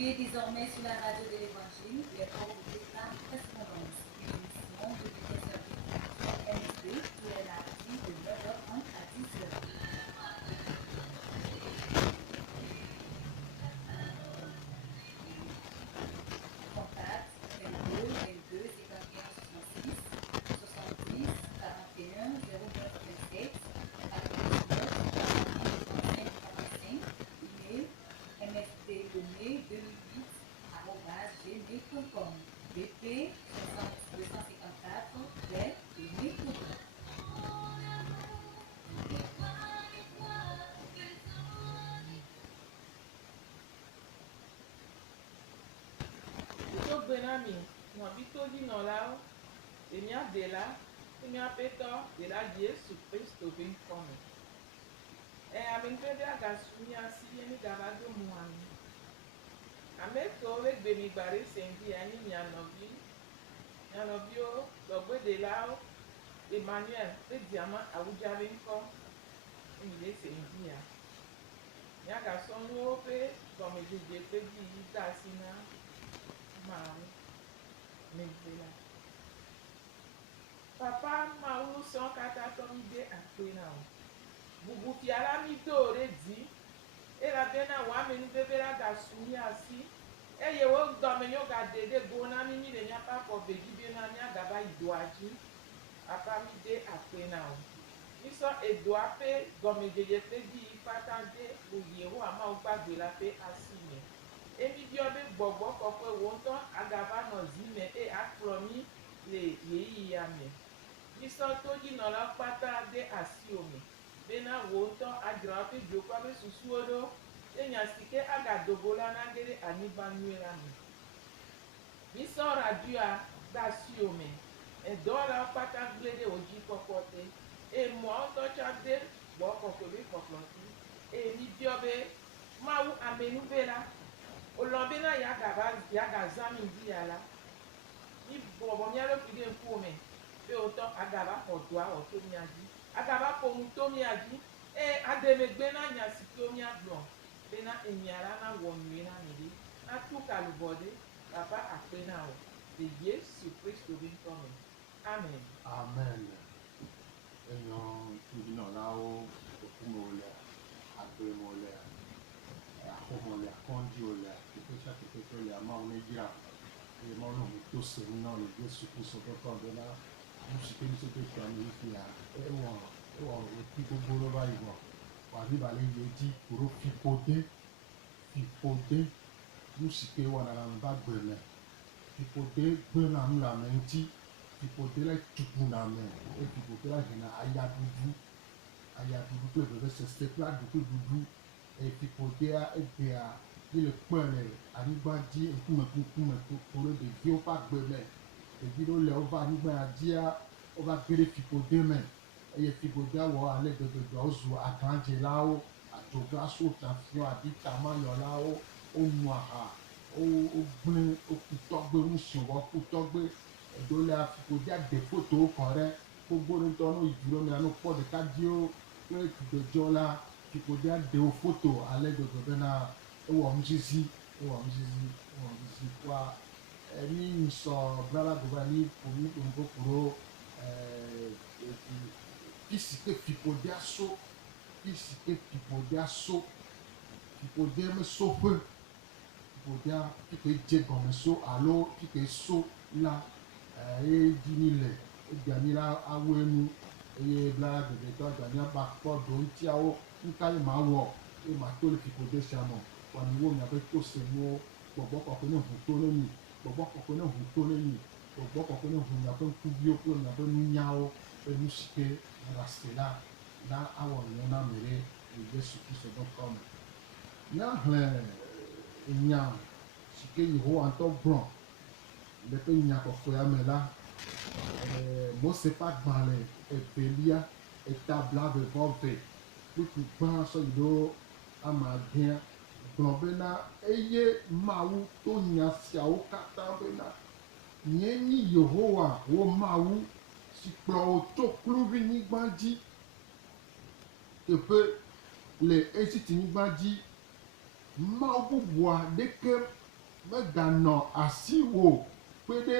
Suivez désormais sur la radio de l'Évangile les ordres par correspondance. Une émission de l'éducation MSP qui est la vie de 9h30 à 10h. Contact 22 22 51 66 70 41 09 27 email msdonné2008@gmail.com BP 254 gmail.com. Benami, mon habito di Nolao, et mia dela, et mia peto, de la Jésus Christ au vin comme. Et avec bébé à gasumi asi, et mi gabado mouani. Ameto, avec bébé baré, sendi, ani mia novio, l'obé de lao, Emmanuel, le diamant à Ouja vin comme, et mi le sendi ya. Mia gason l'obé, comme je dis, pe di, tasina. Papa mawu sɔn kata tɔmi de akpe na o. Bubu fiala mi do re di. Elabena wa menu bebe la ga sumi asi. Eye wo dɔme nyo ga dede go na mi le miapa kɔ beji be na mia gaba ido aji. Papa mi de akpe na o. Mi sɔ edo ape gɔme dzedze pe di pata de oye wo ama wo gbagbe la pe asi me. Emi bi obe gbɔgbɔ kɔkɔe wo ŋutɔ agaba nɔ zi me e akplɔ mi le yeyi ya me. Misɔ to dzi nɔla kpata de asi o me. Bena wo ŋutɔ adzra woƒe dzokua be susuwo ɖo. Enya si ke agadogo la na ge ɖe anyigba nyuie la me. Misɔ radioa de asi o me. Edɔwɔlawo kpata gble ɖe wo dzi kpɔkpɔ te. Emɔa ŋutɔ tsa de gbɔ kɔkɔe be kpɔkplɔti. Mi biɔ be mawu amenu be la. Olobena yaga zami di ya la. Ni bobo mi alo pide nkume. Pe oto agaba kodwa oto mi aji. Agaba komu to mi aji. Ademegbe na nyasi to mi agbo. Bena emiara na wonwe na mide. Na tuka lubode. Papa akpe na o. De Yesu Christo bin come. Amen. Amen. Enyon tubi na lao okumole. Agbemole. Ahomole, akondiole. Quelque le ama onegira et mon nom est tous non le Dieu sur tout ce que quand de là nous ce que nous sommes fait en Égypte et on et puis au boulot va y voir on arrive à aller dit pour fipoter nous ce que on a la bas brûler fipoter brûler nous la menti fipoter là tout nous la main et fipoter là je na aya dudu que veut ce step là dudu et fipoter et bien il le point anigba di nkume kpokpore ɖeviwo ƒe agbe me ɖeviwo le woƒe anyigba dia wova ge ɖe fiƒode me eye fiƒodea wɔ ale gbegbedeawo zu aglãdzelawo adzogãso fiafiɔ aditamayɔlawo wonu aha wogblẽ wokutɔgbe ŋusiwɔ kutɔgbe eɖewo le fiƒodea de fotowo kɔ ɖe gbogbo ŋutɔ no yi duro mea no kpɔ ɖekadiwo kple tugbedzɔ la fiƒodea de wo foto ale gbegbe bena ewɔ ŋuzizi kwa ni nsɔ blala goba ni pomi kpokporo fisi ke fiƒodea so fiƒodea me so ƒe fiƒodea fike dze gɔme so alo fike so la edini le egbani la awo enu eye blala gbedetɔ gbani aba kpɔ do ŋutiawo nuka ye ma wɔ eye ma to le fiƒode sia me. Wani wo mi abe to se mo gbɔgbɔ kɔkɔ ne ʋu to ne mi gbɔgbɔ kɔkɔ ne ʋu to ne mi gbɔgbɔ kɔkɔ ne ʋu miaƒe ŋkuviwo kple miaƒe nunyawo ƒe nu si ke rase la awɔ nyo na mi ɖe le Yesu Kristo ƒe kɔme. Ne hlẽ nya si ke Yehowa ŋutɔ gblɔ le ƒe nya kɔkɔea me la Mose ƒe agbalẽ evelia eta blaeve-vɔ-ve kputu gbã sɔyi ɖo amadea gblɔ bena eye Mawu to nya siawo katã bena nye nyi Yehowa wo Mawu si kplɔ wo tso kluvinyigba dzi teƒe le Egiptenyigba dzi Mawu bubu aɖeke meganɔ asi wo kpe ɖe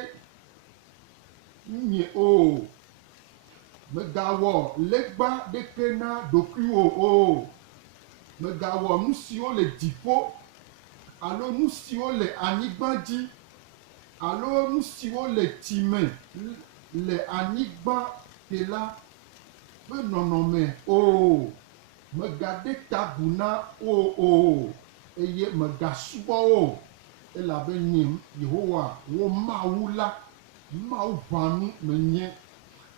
nye o megawɔ legba ɖeke na ɖokuiwo o megawɔ nu siwo le dziƒo alo nu siwo le anyigba dzi alo nu siwo le tsi me le anyigba te la ƒe nɔnɔme o megaɖe ta gu na o eye megasubɔ o elabe nye yehowa wo mawu la mawu ʋãnu menye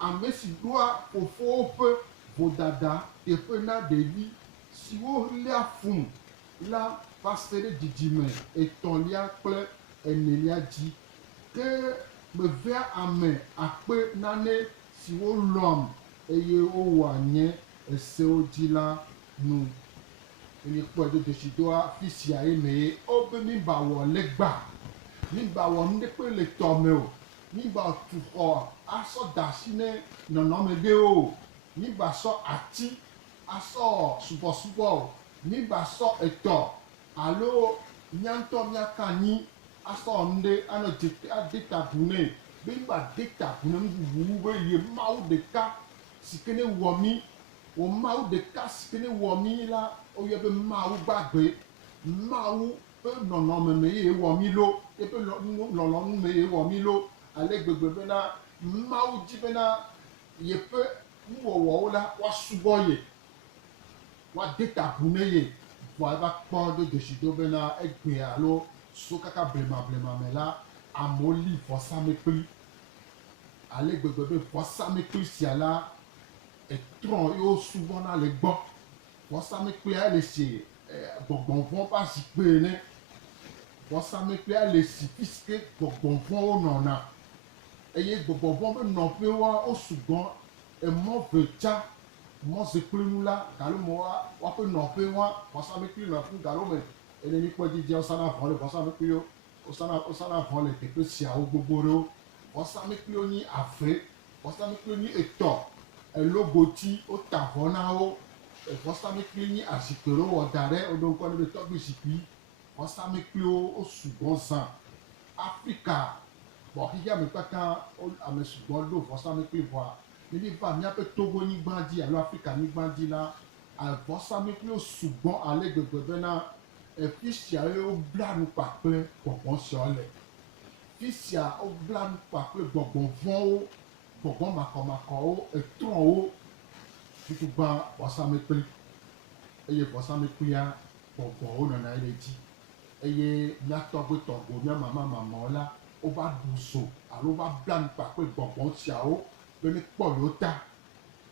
ame si ɖoa fofowo ƒe vodada teƒe na ɖevi siwo lia fum la va se ɖe dzidzime etɔ̃lia kple enelia dzi ke mevea ame akpe nane siwo lɔ̃am eye wowɔa nye esewo dzi la nu eye kpɔe do desidoa fi sia ye me wobe mibawɔ legba mibawɔ nuɖekpe le tɔme o mibatu xɔ asɔ da asi ne nɔnɔme ɖewo o mibasɔ ati asɔ subɔsubɔ o mibasɔ etɔ alo miãtɔ miaka anyi asɔ nuɖe anɔ ade ta gu nɛ be mibade ta gu ne nuɖuɖu be ye mawu ɖeka si ke ne wɔ mi wo mawu ɖeka si ke ne wɔ mi la woyɔ be mawu gbagbe mawu ƒe nɔnɔme me ye wɔ mi lo eƒe lɔlɔnu me ye wɔ mi lo ale gbegbe bena mawu dzi bena yeƒe nuwɔwɔwo la woasubɔ ye woade ta gu ne ye vɔ eva kpɔ ɖo desido bena egbe alo so kaka blemablema me la amewo li vɔsamekpli ale gbegbe be vɔsamekpli sia la etrɔ yewo subɔna le gbɔ vɔsamekplia le si gbɔgbɔvɔ ƒe azikpe ene vɔsamekplia le si fi si ke gbɔgbɔvɔwo nɔna eye gbɔgbɔvɔ ƒe nɔƒewoa wo sugbɔ emɔ ve tsa mɔzekplinu la galo mɔa woaƒe nɔƒewoa vɔsamekpli le fu galo me ene mi kpɔ dzidzia wosana vɔ le vɔsamekpliwo wosana vɔ le teƒe siawo gbogbo ɖewo vɔsamekpliwo nyi ave vɔsamekpliwo nyi etɔ elogoti wota vɔ na wo vɔsamekpli nyi azikpe ɖewo wɔ da ɖe woɖo ŋkɔ ne be tɔgbi zikpui vɔsamekpliwo wo sugbɔ zã Afrika bɔn xixia me katã ame sugbɔ ɖo vɔsamekpli vɔa ne mi va miaƒe Togonyigba dzi alo Afrika nyigba dzi la vɔsamekpliwo sugbɔ ale gbegbe bena fi sia wobla nu kpakple gbɔgbɔ siawo le fi sia wobla nu kpakple gbɔgbɔvɔwo gbɔgbɔ makɔmakɔwo etrɔwo tutugba vɔsamekpli eye vɔsamekplia gbɔgbɔwo nɔna ye dzi eye miatɔgbe tɔgbo mia mamamawo la wova ɖu zo alo va bla nu kpakple gbɔgbɔ siawo be ne kpɔ yewo ta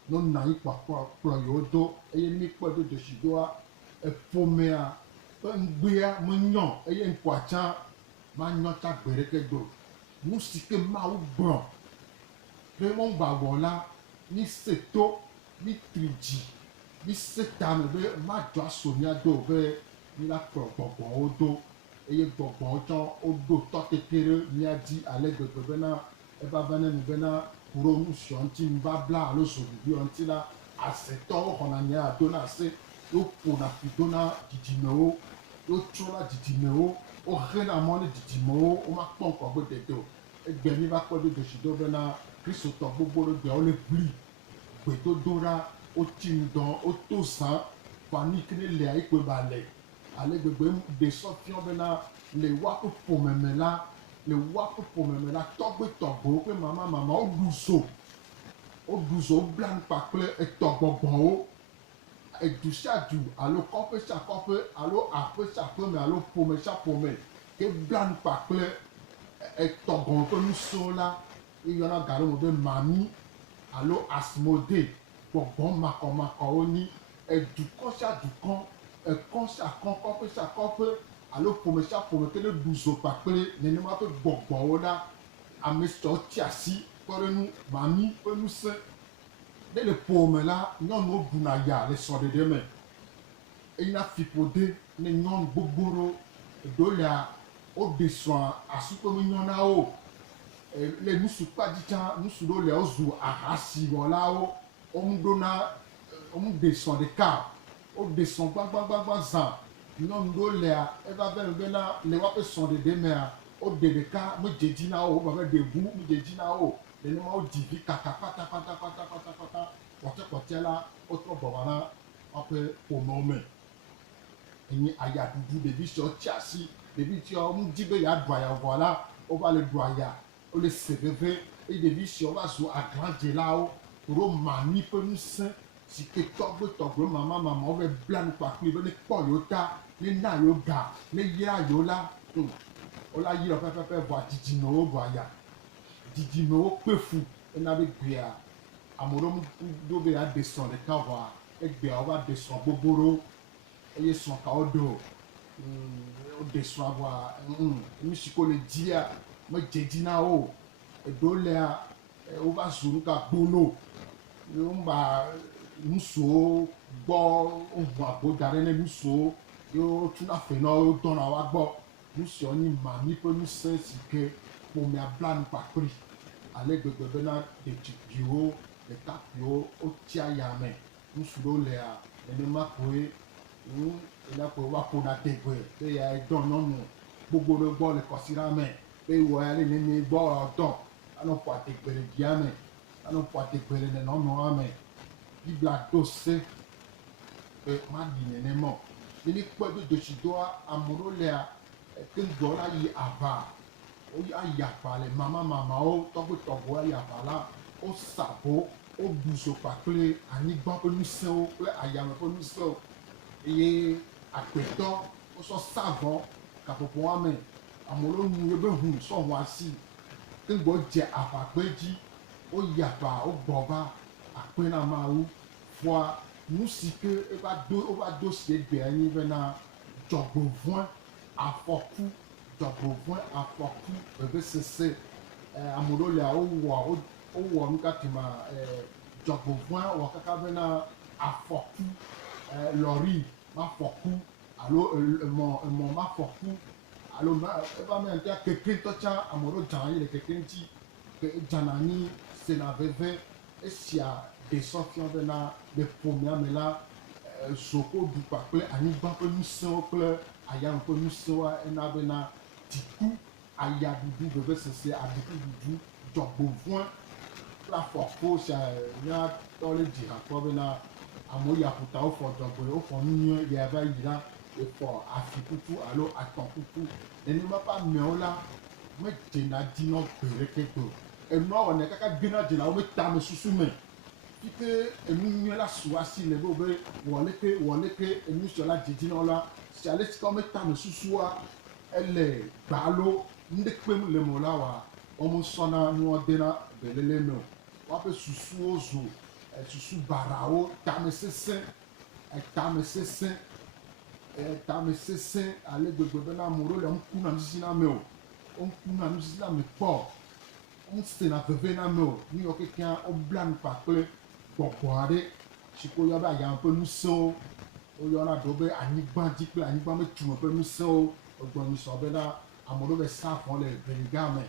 ne wonɔ anyi kplɔ yewo do eye ne kpɔ do desidoa eƒomea ƒe ŋugbea menyɔ eye ŋkua tsã manyɔ tsa gbe ɖeke do nu si ke mawu gblɔ be mɔgbawɔ la mi se to mi tri dzi mi se tame be madzɔ aso mia do be mi la kplɔ gbɔgbɔwo do eye gbɔgbɔwo tsɔ woɖo tɔtete ɖe mia dzi ale gbegbe bena eva va ne mi bena kuro nu siɔ ŋuti nubabla alo zoɖiɖi ŋuti la asetɔwo xɔna nya ado na ase woƒona fi do na dzidzimewo wotrɔna dzidzimewo wohena mɔ ne dzidzimewo womakpɔ ŋkɔgbe dede o egbe mi va kpɔ ɖo desido bena kristotɔ gbogbo ɖe gbeawo le bli gbedodoɖa wotsi ŋdɔ woto zã fani ke ne lea yi kpe ba le ale gbegbe de sɔ fiɔ bena le woaƒe ƒome me la tɔgbe tɔgbewo ƒe mamamama woɖu zo wobla nu kpakple etɔ gbɔgbɔwo edu sia du alo kɔƒe sia kɔƒe alo aƒe sia aƒe me alo ƒome sia ƒome ke bla nu kpakple etɔ gɔme ƒe nusewo la eyɔna ga ɖe me be mami alo asmode gbɔgbɔ makɔmakɔwo nyi edukɔ sia dukɔ ekɔ sia kɔ kɔƒe sia kɔƒe alo ƒome sia ƒome ke ne ɖu zo kpakple nenema ƒe gbɔgbɔwo la ame siawo ti asi kɔ ɖe nu mami ƒe ŋusẽ ne le ƒome la nyɔnuwo ɖuna ya le srɔ̃ɖeɖe me eyina fiƒode ne nyɔnu gbogbo ɖewo lia woɖe srɔ̃a asu ƒe menyɔ na wo le nusukpa dzi tsã nusu ɖewo lia wozu ahasiwɔlawo womu ɖe srɔ̃ ɖeka woɖe srɔ̃ gbagbagba zã nyɔnu ɖewo lea eva ve me bena le woaƒe srɔ̃ɖeɖe mea woɖe ɖeka me dzedzi na wo wobe ɖe ʋu me dzedzi na wo nenema wodzi vi kaka kpata kpɔtɔkpɔtɔ la wotrɔ gbɔva na woaƒe ƒomewo me enye ayaɖuɖu ɖevi siwo tsi asi ɖevi siwo ŋdi be yeaɖu aya vɔ la wova le ɖu aya wole se veve eye ɖevi siwo va zu aglãdzelawo ɖo mami ƒe ŋusẽ si ke tɔgbe mamamawo va bla nu kpakpli be ne kpɔ yewo ta ne na yewo ga ne yra yewo la wola yra pɛpɛpɛ vɔa dzidzimewo ɖu aya dzidzimewo kpe fu ena be gbea ame ɖewo ɖo be yeaɖe srɔ̃ ɖeka vɔa egbea wova ɖe srɔ̃ gbogbo ɖewo eye srɔ̃ kawo ɖo woɖe srɔ̃a vɔa nu si ko le dzia medzedzi na wo eɖewo lea wova zu nuka gbolo womba nusuwo gbɔ woʋu agbo da ɖe ne nusuwo ye wotuna fe na wo dɔna wa gbɔ nu siwo nye mami ƒe ŋusẽ si ke ƒomea bla nu kpakpli ale gbegbe bena ɖetugbiwo ɖekakpuiwo wotsi ayame nusu ɖewo lea nenema koe ena koe wova ƒona adegbe be yeadɔ nyɔnu gbogbo ɖe gbɔ le kɔsiɖa me be wɔ ya le nene gbɔ dɔ anɔ ƒo adegbe le via me anɔ ƒo adegbe le nenɔnɔa me bibla do se be maɖi nenema o ne mi kpɔe be dzotsidoa ame ɖewo lea keŋgbɔ la yi aʋa woyi aʋa le mamamawo tɔgbe ayi aʋa la wosa ʋo woɖu zo kpakple anyigba ƒe ŋusẽwo kple ayame ƒe ŋusẽwo eye akpetɔ wosɔ sa vɔ kaƒoƒo wɔme ame ɖewo nu be sɔ ʋu asi keŋgbɔ dze aʋagbe dzi woyi aʋa wogbɔ va akpe na Mawu vɔa nu si ke wova do sie gbea nyi bena dzɔgbevɔ̃e afɔku vevesese ame ɖewo lea wowɔ nu katima dzɔgbevɔ̃e wɔ kaka bena afɔku lɔri mafɔku alo emɔ mafɔku alo eva me ŋutia keke ŋutɔ tsã ame ɖewo dzana anyi le keke ŋuti dzana anyi sena veve esia ɖe sɔfiɔ bena le ƒomea me la zoko ɖu kpakple anyigba ƒe ŋusẽwo kple ayame ƒe ŋusẽwoa ena bena dziku ayaɖuɖu vevesese aɖikuɖuɖu dzɔgbevɔ̃e kple afɔku sia nyatɔ le dzi ha kpɔ bena amewo yi aƒuta wofɔ dzɔgbe wofɔ nu nyuie yea va yi la efɔ afi kuku alo atɔ kuku nenema ƒe amewo la medzena dzi nɔ gbe ɖeke gbe enua wɔnɛ kaka gena dzena wo be tame susu me fike enu nyuie la su asi le be wɔ leke enu sɔ la dzedzi na wo la si ale si ke wo me tame susua ele gbalo ŋɖe kpem le me la wa wɔme sɔna nuwo dena belele me o woaƒe susuwo zu susu barawo tamesesẽ ale gbegbe bena ame ɖewo le ŋku na nusisi na me o ŋku na nusisi na me kpɔ ŋusẽna veve na me o nu yiwo kekeŋ wobla nu kpakple gbɔgbɔ aɖe si ke woyɔ be ayame ƒe ŋusẽwo woyɔna ɖewo be anyigba dzi kple anyigba me tume ƒe ŋusẽwo egblɔ nyusɔ bena ame ɖewo be sa vɔ le gbeɖigã me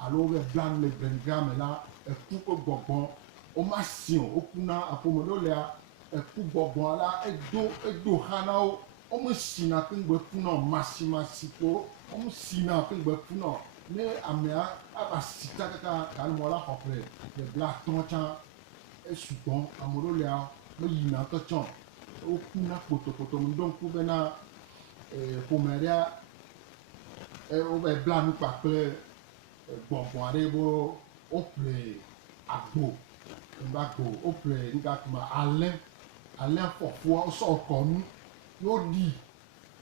alo wobe bla nu le gbeɖigã me la eku ƒe gbɔgbɔ woma si o wokuna aƒome ɖewo lea eku gbɔgbɔ la edo xa na wo womesina keŋgbe kuna o masimasi ko womesina keŋgbe kuna o ne amea ava si ta kaka galimɔ la xɔƒle le bla atɔ̃ tsã esugbɔ ame ɖewo lea meyina ŋutɔ tsã o wokuna kpotokpoto me ɖo ŋku bena ƒome ɖea wova bla nu kpakple gbɔgbɔ aɖe be woƒle agbo woƒle nugakuma alẽ ƒɔƒua wosɔ kɔnu ye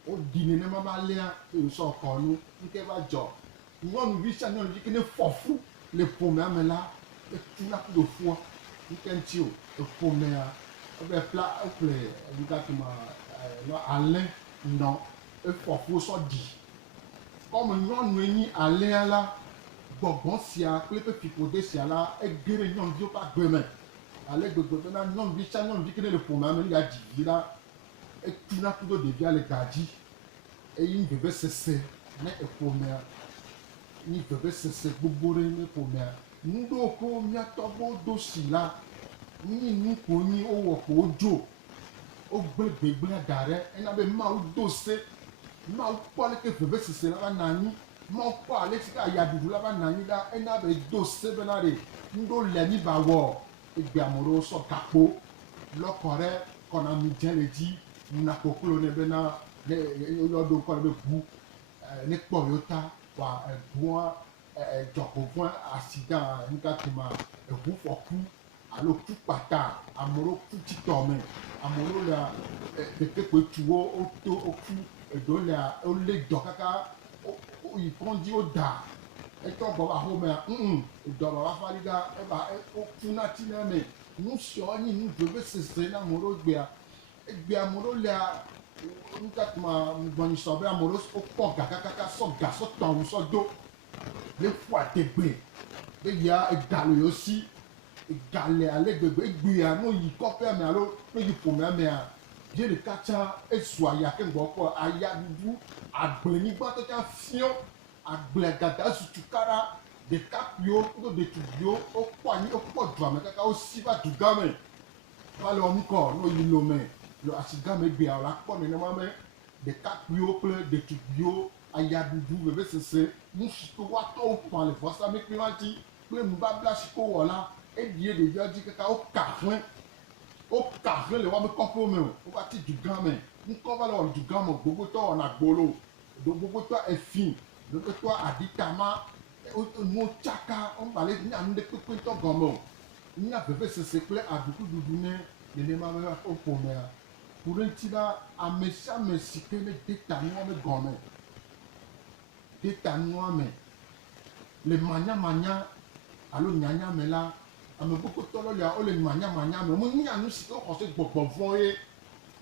woɖi nenema be alẽa eye wosɔ kɔnu nuke va dzɔ nyɔnuvi sia nyɔnuvi ke ne fɔfu le ƒomea me la etuna kuɖofua nuke ŋuti o eƒomea woƒle nugakuma alẽ nɔ efɔfu sɔ ɖi kɔme nyɔnue nyi alẽa la gbɔgbɔ sia kple eƒe fiƒode sia la ege ɖe nyɔnuviwo ƒe agbe me ale gbegbe bena nyɔnuvi sia nyɔnuvi ke ne le ƒomea me ne yeadzi vi la etuna kudo ɖevia le gadzi eye vevesese ne eƒomea nyi vevesese gbogbo ɖe ne ƒomea nu ɖewo ko miatɔgbewo do si la nyi nu ko nyi wowɔ ko wodzo wogble gbegblẽ da ɖe ena be Mawu do se Mau kpɔ leke veve sese la va na anyi. Mau kpɔ ale si ke ayaɖuɖu la va na anyi ɖa. Ena be do se bena ɖe ŋɖo le mi ba wɔ. Egbe ame ɖewo sɔ gakpo lɔ kɔ ɖe kɔna mi dze le dzi. Na koklo ne bena ne yɔɖo ŋkɔ be ʋu. Ne kpɔ yewo ta wa ʋua dzɔgbevɔ̃ accident nuka tema ʋufɔku alo ku kpata ame ɖewo ku titɔ me. Ame ɖewo le ketekpo tu wo to woku. Eɖewo le wolé dɔ kaka woyi kɔndzi woda etsɔ gbɔ va xɔmea edɔ va va li ɖa eva woku na ti ne me. Nu siawo nye nu veve sese na ame ɖewo gbea. Egbea ame ɖewo lea nuka tema gbɔnyi sɔ be ame ɖewo wokpɔ ga kakaka sɔ ga sɔ tɔ̃wu sɔ do le ƒu adegbe be ya ega le yewo si. Ega le ale gbegbe egbea no yi kɔƒea me alo no yi ƒomea mea vie ɖeka tsã ezu aya ke ŋgbɔ kpɔ ayaɖuɖu agblenyigbatɔ tsã fiɔ agble dada zu tukaɖa ɖekakpuiwo kple ɖetugbiwo wokpɔ anyi wokpɔ dua me kaka wosi va du gã me va le wɔnu kɔ no yi lome le asi gã me gbea la kpɔ nenema me ɖekakpuiwo kple ɖetugbiwo ayaɖuɖu veve sese nu si ke woatɔ woƒã le vɔsamlekpui la dzi kple nubabla si ke wowɔ la ebie ɖeviawo dzi kaka woka hlẽ le woame kɔƒewo me o wova ti du gã me ŋkɔ va le wɔ du gã me gbogbotɔ wɔna gbolo gbogbotɔ efi gbogbotɔ aɖitama nuwo tsaka womba le nya nu ɖe kpekpe ŋutɔ gɔme o nya veve sese kple aɖukuɖuɖu ne nenema be woƒe ƒomea ku ɖe ŋuti la ame sia ame si ke ne de ta nua me gɔme de ta nua me le manyamanya alo nyanya me la ame gbogbo lɔ lia wole manyamanya me wonya nu si ke woxɔ se gbɔgbɔvɔ ye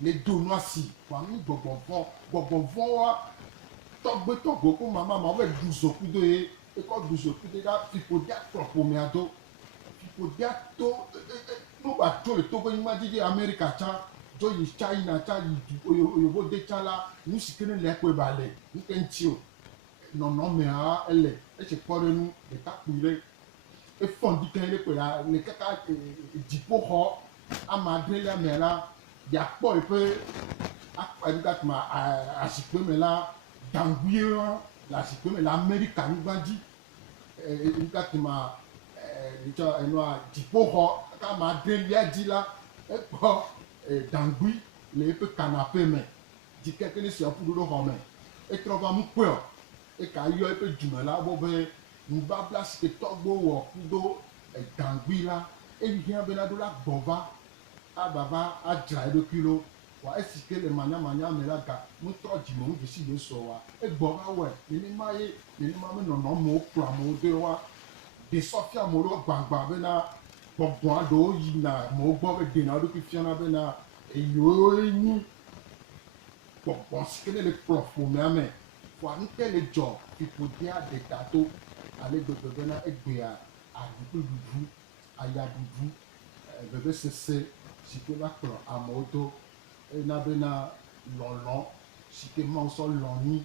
le do nua si wa nu gbɔgbɔvɔwa tɔgbetɔgbo ko mama wo be du zoku do ye ekɔ du zoku do ɖa fiƒodea kplɔ ƒomea do fiƒodea to no ba tso le togo nyigba dzi Amerika tsã dzo yi China tsã yi oyobo de tsã la nu si ke ne le koe ba le nuke ŋuti o nɔnɔmea ele etse kpɔ ɖe nu ɖekakpui ɖe efɔn dike ɖe koe ya le kaka dziƒoxɔ amadrelia me la yakpɔ eƒe akpadikatuma azikpe me la danguie le azikpe me le Amerika nyigba dzi nikatuma etsɔ enua dziƒoxɔ kaka amadrelia dzi la ekpɔ dangui le eƒe kanape me dzike ke ne sia ƒu ɖo xɔ me etrɔ va nu kpɔe eka yɔ eƒe dume la bo be nubabla si ke tɔgbo wɔ kudo dangui la ehiã bena ɖo la gbɔ va abava adzra eɖokui lo wa esi ke le manyamanya me la ga nutrɔ dzime nu dzesi le sɔ wa egbɔ va wɔe nenema ye nenema me nɔnɔmewo kplɔ amewo do wa de sɔfia amewo ɖo gbagba bena gbɔgbɔa ɖewo yina amewo gbɔ be dena eɖokui fiana bena eyiwo nyi gbɔgbɔ si ke ne le kplɔ ƒomea me wa ŋutɔ le dzɔ fiƒodea ɖeka to ale gbegbe bena egbea aɖukuɖuɖu ayaɖuɖu veve sese si ke va kplɔ amewo do ena bena lɔlɔ si ke Mawu sɔ lɔ mí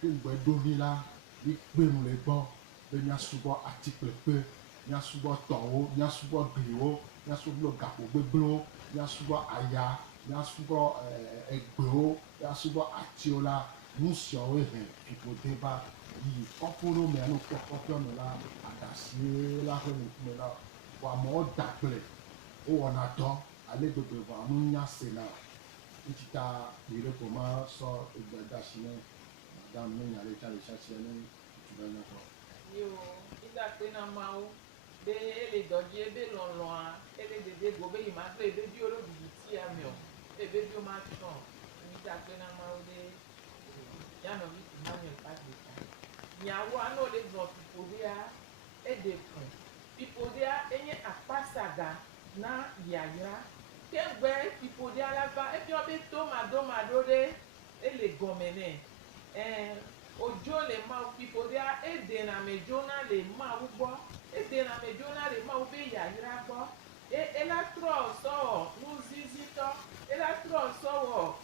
ke ŋgɔeɖomi la mi kpem le gbɔ be míasubɔ atikplekpe míasubɔ tɔwo míasubɔ gliwo míasubɔ gakpo gbegblẽwo míasubɔ aya míasubɔ egbewo míasubɔ atiwo la nu siawo he fiƒode va yi kɔƒewo me alo kɔƒe me la adasi la ƒe ŋkume la vɔ amewo da gble wowɔna dɔ ale gbegbe vɔ amewo nya sena ŋuti ta yi ɖe ko ma sɔ egbe da si ne madame ne nya ɖe tsa le tsasia ne ŋutsu ɖe nyakpɔ. Yo ida kpe na Mawu be ele dɔdzi ebe lɔlɔa ele dede go be yi ma gble ebe viwo ɖo ɖuɖu tia me o ebe viwo ma tɔ ida kpe na Mawu be yanɔvi Emmanuel Patrick nyawo anɔ le gbɔ fiƒodea eɖe ƒo fiƒodea enye akpasaga na yayra ke gbe fiƒodea la va efiɔ be tomaɖo ɖe ele gɔme nɛ odzo le Mawu fiƒodea eɖena me dzona le Mawu gbɔ eɖena me dzona le Mawu be yayra gbɔ ela trɔ sɔ nuzizitɔ ela trɔ sɔ wɔ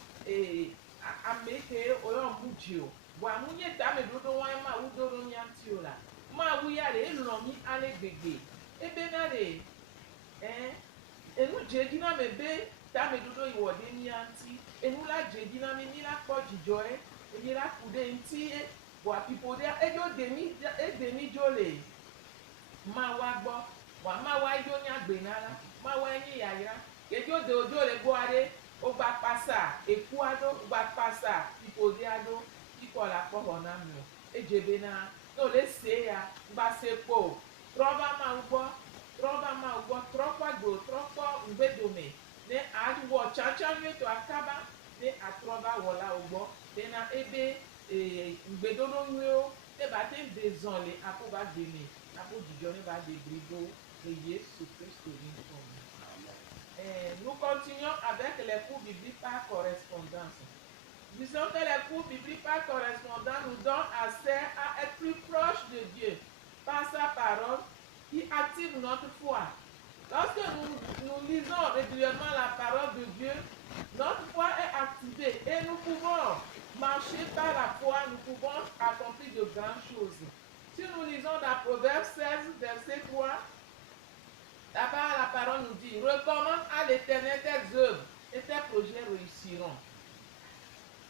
ame ke oyɔ mu dzi o bɔn amu nye tame ɖoɖo wa Mawu do ɖo mía ŋuti o la Mawu ya le elɔ mi ale gbegbe ebena le enu dze dzi na me be tame ɖoɖo yi wɔ ɖe mía ŋuti enu la dze dzi na mi la kpɔ dzidzɔe Il a coudé une tire, bois pipoder, et yo demi jolé. Mawagbo, mawa yo nya gbenala, mawa ni yaya, et yo de ojo le boire, o ba passa, et quado, ba passa, pipoder ado, pikola pohona mio, et jebena, no le seya, ba sepo, trova ma ubo, tropa go, tropa ubedome, ne adwo chachanwe to akaba, ne atrova wola ubo, ne na ebe, ubedono nweo, ne bate dezonle, apo ba deme. Nous continuons avec les cours bibliques par correspondance. Disons que les cours bibliques par correspondance nous donnent accès à être plus proche de Dieu par sa parole qui active notre foi. Lorsque nous lisons régulièrement la parole de Dieu, notre foi est activée et nous pouvons marcher par la foi, nous pouvons accomplir de grandes choses. Si nous lisons dans Proverbe 16, verset 3, là-bas la parole nous dit, recommande à l'Éternel tes œuvres et tes projets réussiront.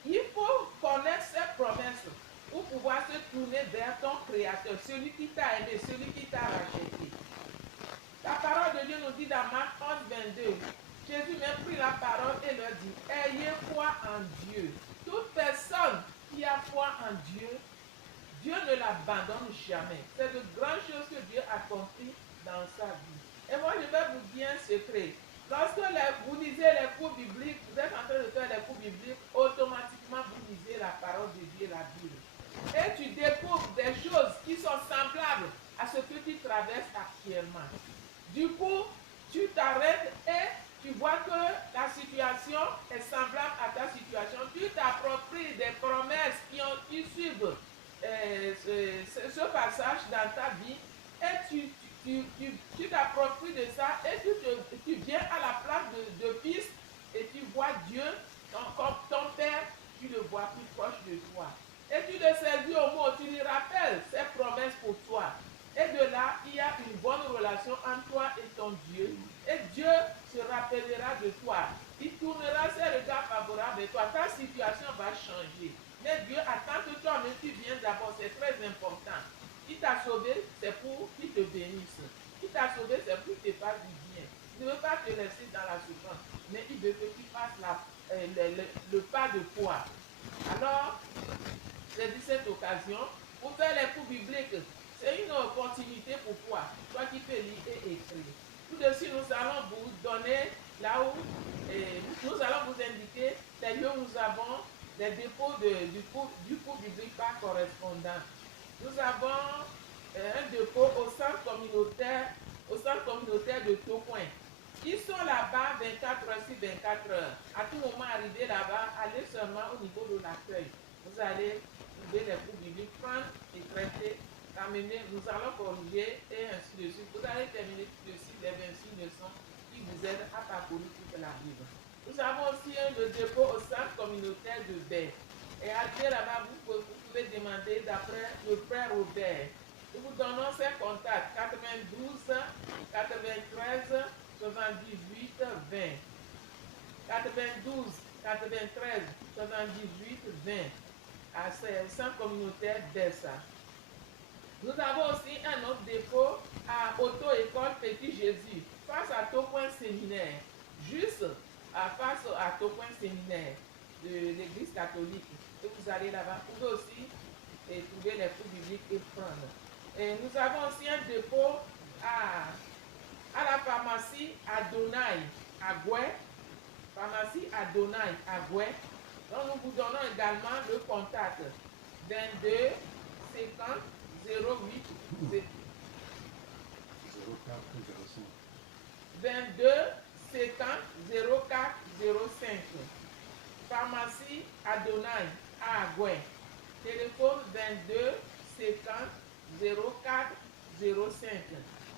Il faut connaître ses promesses pour pouvoir se tourner vers ton Créateur, celui qui t'a aimé, celui qui t'a racheté. La parole de Dieu nous dit dans Marc 11, 22, Jésus m'a pris la parole et leur dit, ayez foi en Dieu. Toute personne qui a foi en Dieu, Dieu ne l'abandonne jamais. C'est de grandes choses que Dieu accomplit dans sa vie. Et moi, je vais vous dire un secret. Lorsque vous lisez les cours bibliques, vous êtes en train de faire les cours bibliques, automatiquement vous lisez la parole de Dieu, la Bible. Et tu découvres des choses qui sont semblables à ce que tu traverses actuellement. Du coup, tu t'arrêtes et tu vois que la situation est semblable à ta situation. Tu t'appropries des promesses qui suivent ce passage dans ta vie et tu t'appropries de ça et tu viens à la place de fils et tu vois Dieu comme ton père, tu le vois plus proche de toi. Et tu le saisis au mot, tu lui rappelles ses promesses pour toi. Et de là, il y a une bonne relation entre toi et ton Dieu. Et Dieu se rappellera de toi. Il tournera ses regards favorables de toi. Ta situation va changer. Mais Dieu attend que toi-même tu viennes d'abord, c'est très important. Il t'a sauvé, c'est pour qu'il te bénisse. Il t'a sauvé, c'est pour qu'il te fasse du bien. Il ne veut pas te laisser dans la souffrance, mais il veut que tu fasses le pas de foi. Alors, j'ai dit cette occasion, pour faire les cours bibliques, c'est une opportunité pour toi, toi qui peux lire et écrire. Tout de suite, nous allons vous donner là où, nous allons vous indiquer les lieux où nous avons les dépôts du cours biblique par correspondance. Nous avons un dépôt au centre communautaire de Tocoin. Ils sont là-bas 24 heures sur 24 heures. À tout moment arrivé là-bas, allez seulement au niveau de l'accueil. Vous allez trouver les cours bibliques, prendre et traiter, ramener, nous allons corriger et ainsi de suite. Vous allez terminer tout de suite les 26 leçons qui vous aident à parcourir toute la Bible. Nous avons aussi le dépôt au centre communautaire de Baie. Et à dire là-bas, vous pouvez demander d'après le frère Robert. Nous vous donnons ses contacts 92 93 78 20. 92 93 78 20. À ce centre communautaire d'Essa. Nous avons aussi un autre dépôt à Auto-École Petit Jésus, face à Tocoin Séminaire, juste face à Tocoin Séminaire de l'Église catholique. Et vous allez là-bas, vous pouvez aussi trouver les cours bibliques et prendre. Et nous avons aussi un dépôt à la pharmacie Adonai à Gouet, pharmacie Adonai à Gouet. Donc nous vous donnons également le contact 22 50 08 22 50 04 05. Pharmacie Adonai à Agouin. Téléphone 22 50 04 05.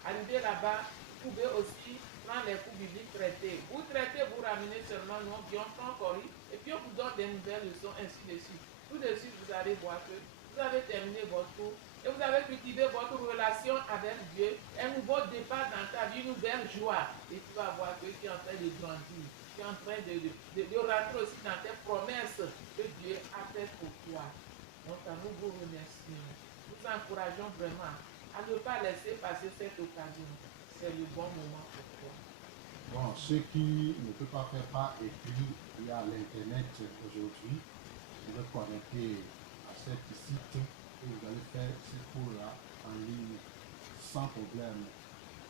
Arrivez là-bas, vous pouvez aussi prendre les cours bibliques traités. Vous traitez, vous ramenez seulement non, bien encore, et puis on vous donne des nouvelles leçons, ainsi de suite. Tout de suite, vous allez voir que vous avez terminé votre cours et vous avez cultivé votre relation avec Dieu, un nouveau départ dans ta vie, une nouvelle joie. Et tu vas voir que tu es en train de grandir. Tu es en train de rentrer aussi dans tes promesses que Dieu a faites pour toi. Donc, nous vous remercions. Nous encourageons vraiment à ne pas laisser passer cette occasion. C'est le bon moment pour toi. Bon, ceux qui ne peuvent pas faire par écrit via l'Internet aujourd'hui, vous pouvez connecter à ce site et vous allez faire ce cours-là en ligne sans problème.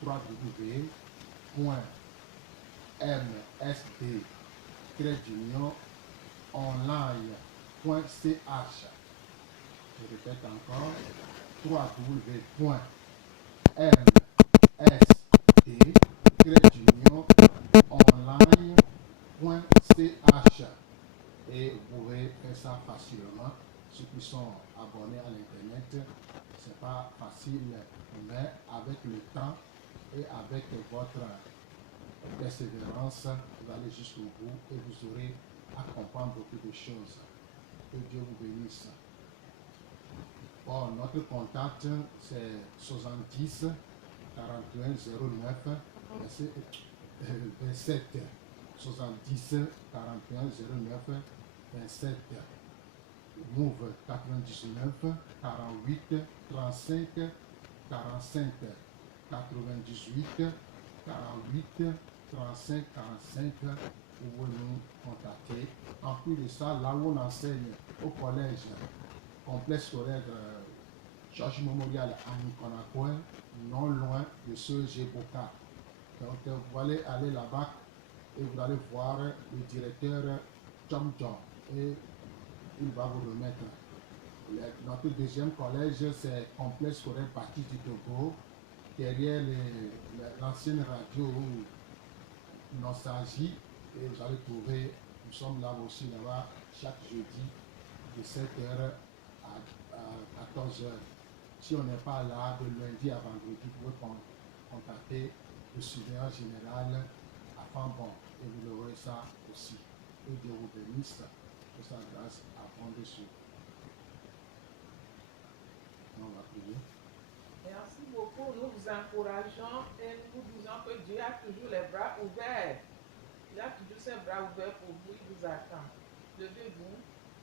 www.msd-online.ch. Je répète encore, www.msd-online.ch. Et vous pouvez faire ça facilement. Ceux qui sont abonnés à l'internet, c'est pas facile, mais avec le temps et avec votre persévérance, vous allez jusqu'au bout et vous aurez à comprendre beaucoup de choses. Que Dieu vous bénisse. Bon, notre contact c'est 70 41 09 27. 70 41 09 27. Move 99 48 35 45. 98 48 35 45. Vous pouvez nous contacter. En plus de ça, là où on enseigne au collège, complexe scolaire Georges Memorial à Niconacoin, non loin de ce Géboka. Donc vous allez aller là-bas et vous allez voir le directeur John John et il va vous remettre. Notre deuxième collège, c'est complexe scolaire Baptiste du Togo, derrière l'ancienne radio Nostalgie. Et vous allez trouver, nous sommes là aussi là-bas chaque jeudi de 7h à 14h. Si on n'est pas là de lundi à vendredi, vous pouvez contacter le surveillant général afin bon, et vous aurez ça aussi. Et Dieu vous bénisse pour sa grâce abondante sur vous. On va prier. Merci beaucoup. Nous vous encourageons et nous vous disons que Dieu a toujours les bras ouverts. Il a toujours ses bras ouverts pour vous. Il vous attend. Levez-vous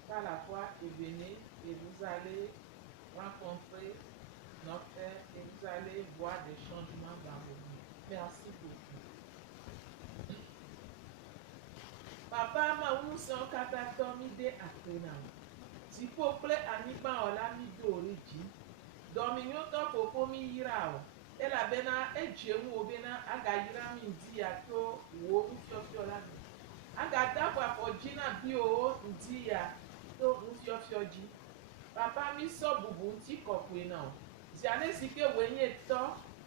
par la foi et venez et vous allez rencontrer notre Père et vous allez voir des changements dans vos vies. Merci beaucoup. Papa Mauson Katatomide Akrena. Si peuple Aniba Olami Doriji. Dominion Toko Mi Yirao. Ela bena ejemu obena agayira mi ndi ato wo ufiofio lami. Agada kwa fojina bio ndi ya to ufiofio ji. Papa mi so bubu nti kokwe na. Ziane sike wenye to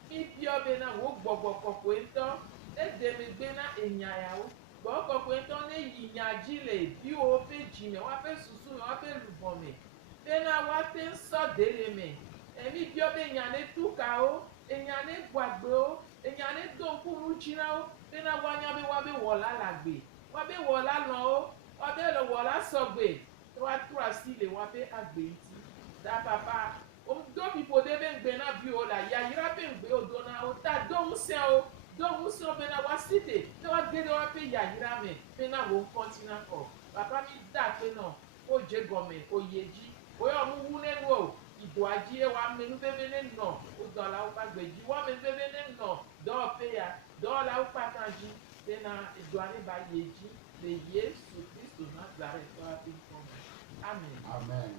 mi pio bena wo gbogbo kokwe to e demegbe na enyaya wo. Bo kokwe to ne yinyaji le bi o pe jime wa pe susu me wa pe lubome. Bena wa pe so dele me. Emi bio be nyane tuka o enyane gbagbe o enyane donkuru jina o bena wanya be wa be wola lagbe wa be wola lo o wa be lo wola sogbe wa tura sile wa be agbe nti da papa o do pipo de be ngbe na bi o la ya yira be ngbe o do na o ta do nse o be na wa site te wa gede wa pe ya yira me be na wo continue ko papa mi da pe no o je gome o yeji o yo mu wu ne wo ìbò ajé wa mẹnu bẹbẹ ní nọ ó dọ̀la ó bá gbèjì wọ́n mẹnu bẹbẹ ní nọ dọ́ọ̀ péya dọ́ọ̀la ó pàtàkì dẹ́nà ìdò àníbà yèjì lè Jésù Kristo Nazareth tó wá fi ń kọ́ mi. Amen. Amen.